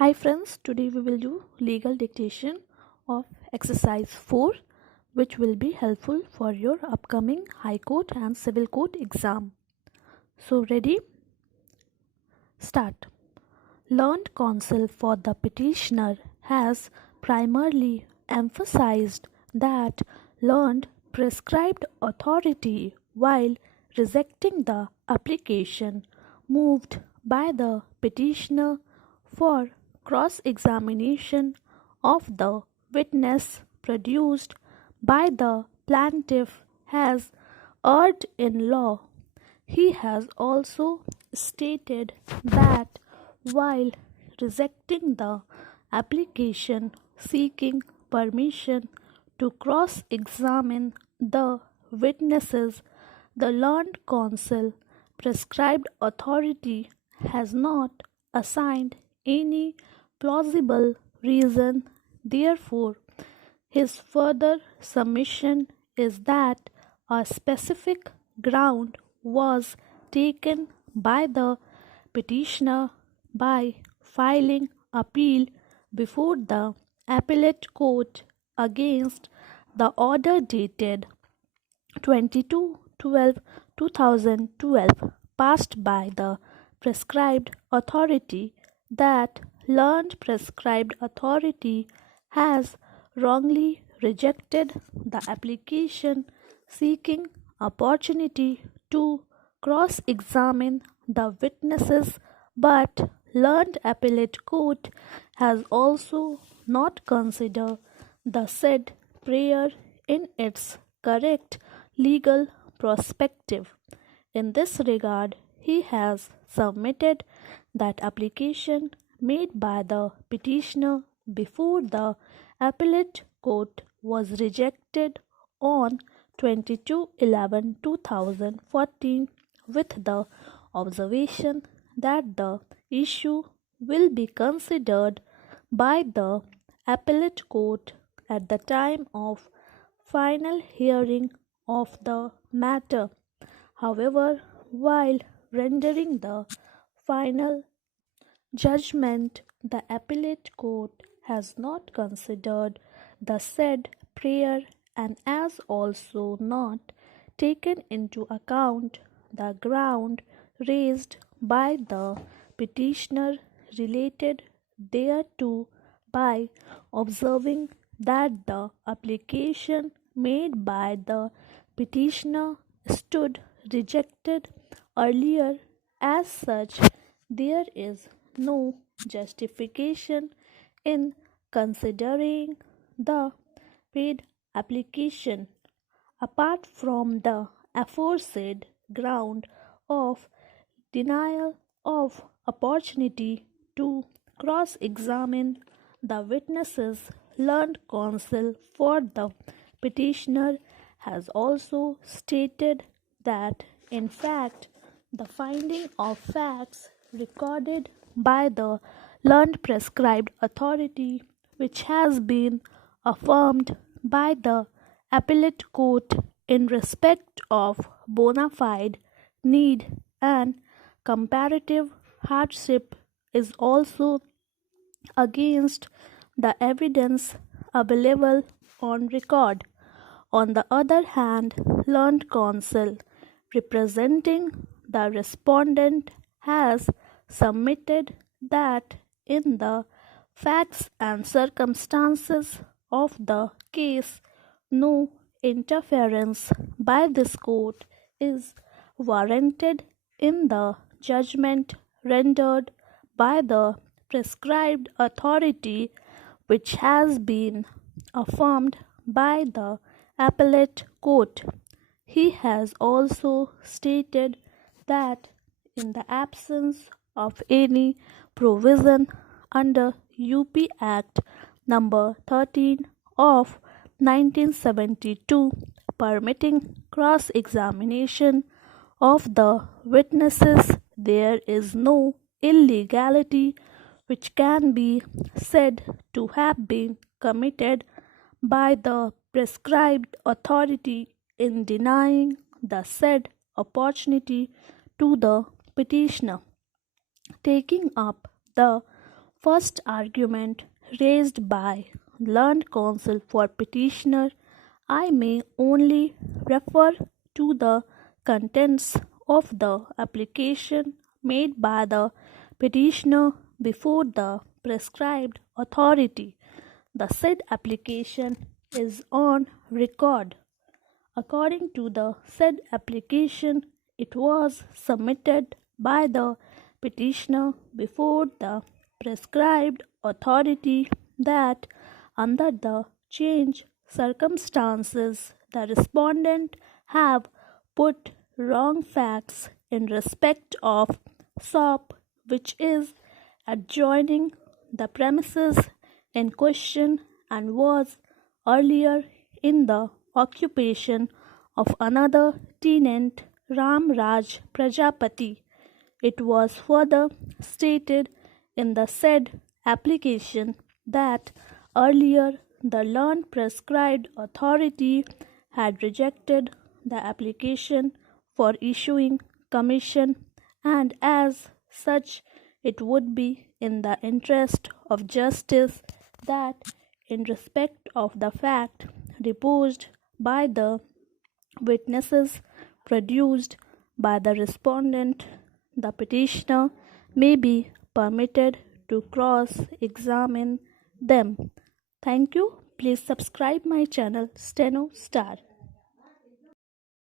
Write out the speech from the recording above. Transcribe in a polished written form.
Hi friends, today we will do legal dictation of exercise 4 which will be helpful for your upcoming High Court and Civil Court exam. So ready? Start. Learned counsel for the petitioner has primarily emphasized that learned prescribed authority while rejecting the application moved by the petitioner for cross-examination of the witness produced by the plaintiff has erred in law. He has also stated that while rejecting the application seeking permission to cross examine the witnesses, the learned counsel prescribed authority has not assigned any plausible reason. Therefore, his further submission is that a specific ground was taken by the petitioner by filing appeal before the appellate court against the order dated 22/12/2012 passed by the prescribed authority. That learned prescribed authority has wrongly rejected the application seeking opportunity to cross-examine the witnesses, but learned appellate court has also not considered the said prayer in its correct legal perspective. In this regard, he has submitted that application made by the petitioner before the appellate court was rejected on 22/11/2014 with the observation that the issue will be considered by the appellate court at the time of final hearing of the matter. However, while rendering the final judgment, the appellate court has not considered the said prayer and has also not taken into account the ground raised by the petitioner related thereto by observing that the application made by the petitioner stood rejected earlier. As such, there is no justification in considering the paid application apart from the aforesaid ground of denial of opportunity to cross-examine the witnesses. Learned counsel for the petitioner has also stated that in fact the finding of facts recorded by the learned prescribed authority, which has been affirmed by the appellate court in respect of bona fide need and comparative hardship, is also against the evidence available on record. On the other hand, learned counsel representing the respondent has submitted that in the facts and circumstances of the case, no interference by this court is warranted in the judgment rendered by the prescribed authority, which has been affirmed by the appellate court. He has also stated that in the absence of any provision under UP Act number 13 of 1972 permitting cross-examination of the witnesses, there is no illegality which can be said to have been committed by the prescribed authority in denying the said opportunity to the petitioner. Taking up the First argument raised by learned counsel for petitioner. I may only refer to the contents of the application made by the petitioner before the prescribed authority. The said application is on record. According to the said application, it was submitted by the petitioner before the prescribed authority that under the changed circumstances the respondent have put wrong facts in respect of shop which is adjoining the premises in question and was earlier in the occupation of another tenant, Ram Raj Prajapati. It was further stated in the said application that earlier the learned prescribed authority had rejected the application for issuing commission, and as such it would be in the interest of justice that in respect of the fact deposed by the witnesses produced by the respondent, the petitioner may be permitted to cross-examine them. Thank you. Please subscribe my channel Steno Star.